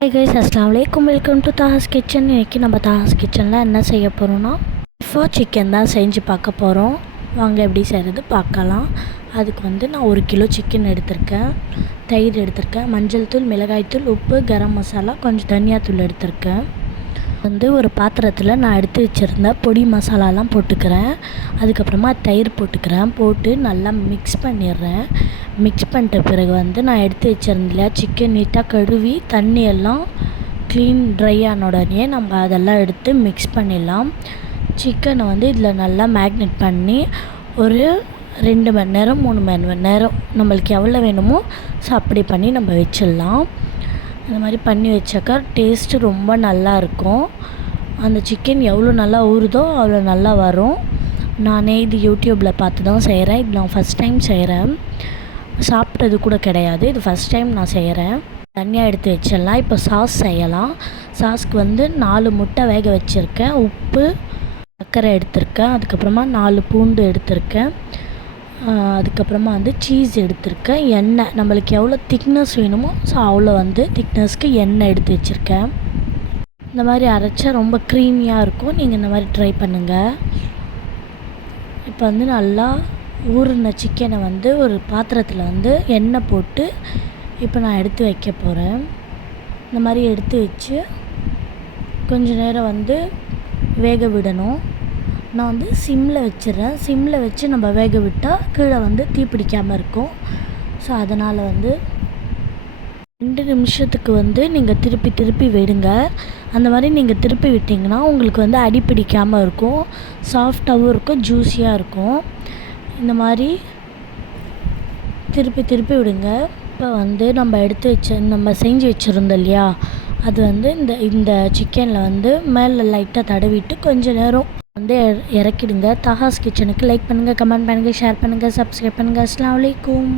Hi guys, அஸ்ஸலாமு அலைக்கும். Welcome to Taha's kitchen. இன்றைக்கி நம்ம தாஹாஸ் கிச்சனில் என்ன செய்ய போகிறோன்னா சிக்கன் தான் செஞ்சு பார்க்க போகிறோம். வாங்க எப்படி செய்கிறது பார்க்கலாம். அதுக்கு நான் 1 கிலோ சிக்கன் எடுத்திருக்கேன், தயிர் எடுத்திருக்கேன், மஞ்சள் தூள், மிளகாய் தூள், உப்பு, கரம் மசாலா, கொஞ்சம் தனியாத்தூள் எடுத்திருக்கேன். ஒரு பாத்திரத்தில் நான் எடுத்து வச்சுருந்த பொடி மசாலாலாம் போட்டுக்கிறேன். அதுக்கப்புறமா தயிர் போட்டுக்கிறேன். போட்டு நல்லா மிக்ஸ் பண்ணிடுறேன். மிக்ஸ் பண்ணிட்ட பிறகு நான் எடுத்து வச்சுருந்தேன் சிக்கன் நீட்டாக கழுவி தண்ணி எல்லாம் க்ளீன் ட்ரை ஆன உடனே நம்ம அதெல்லாம் எடுத்து மிக்ஸ் பண்ணிடலாம். சிக்கனை இதில் நல்லா மேக்னேட் பண்ணி ஒரு 2 மணி நேரம் 3 மணி நேரம் நம்மளுக்கு எவ்வளோ வேணுமோ அப்படி பண்ணி நம்ம வச்சிடலாம். இந்த மாதிரி பண்ணி வச்சாக்கா டேஸ்ட்டு ரொம்ப நல்லா இருக்கும். அந்த சிக்கன் எவ்வளோ நல்லா ஊறுதோ அவ்வளோ நல்லா வரும். நானே இது யூடியூப்பில் பார்த்து தான் செய்கிறேன். இது நான் ஃபஸ்ட் டைம் செய்கிறேன், சாப்பிட்டது கூட கிடையாது. இது ஃபஸ்ட் டைம் நான் செய்கிறேன். தனியாக எடுத்து வச்சிடலாம். இப்போ சாஸ் செய்யலாம். சாஸ்க்கு 4 முட்டை வேக வச்சுருக்கேன், உப்பு, சர்க்கரை எடுத்திருக்கேன், அதுக்கப்புறமா 4 பூண்டு எடுத்திருக்கேன், அதுக்கப்புறமா சீஸ் எடுத்திருக்கேன், எண்ணெய் நம்மளுக்கு எவ்வளோ திக்னஸ் வேணுமோ அவ்வளோ திக்னஸ்க்கு எண்ணெய் எடுத்து வச்சுருக்கேன். இந்த மாதிரி அரைச்சா ரொம்ப க்ரீமியாக இருக்கும். நீங்கள் இந்த மாதிரி ட்ரை பண்ணுங்கள். இப்போ நல்லா ஊறின சிக்கனை ஒரு பாத்திரத்தில் எண்ணெய் போட்டு இப்போ நான் எடுத்து வைக்க போகிறேன். இந்த மாதிரி எடுத்து வச்சு கொஞ்ச நேரம் வேக விடணும். நான் சிம்மில் வச்சிடுறேன். சிம்மில் வச்சு நம்ம வேக விட்டால் கீழே தீப்பிடிக்காமல் இருக்கும். ஸோ அதனால் 2 நிமிஷத்துக்கு நீங்கள் திருப்பி திருப்பி விடுங்க. அந்த மாதிரி நீங்கள் திருப்பி விட்டிங்கன்னா உங்களுக்கு அடி பிடிக்காமல் இருக்கும், சாஃப்டாகவும் இருக்கும், ஜூஸியாக இருக்கும். இந்த மாதிரி திருப்பி திருப்பி விடுங்க. இப்போ நம்ம எடுத்து நம்ம செஞ்சு வச்சுருந்தோம் இல்லையா, அது இந்த சிக்கனில் மேலே லைட்டாக தடவிட்டு கொஞ்சம் நேரம் இறக்கிடுங்க. தாஹாஸ் கிச்சனுக்கு லைக் பண்ணுங்கள், கமெண்ட் பண்ணுங்கள், ஷேர் பண்ணுங்கள், சப்ஸ்கிரைப் பண்ணுங்கள். அஸ்ஸலாமு அலைக்கும்.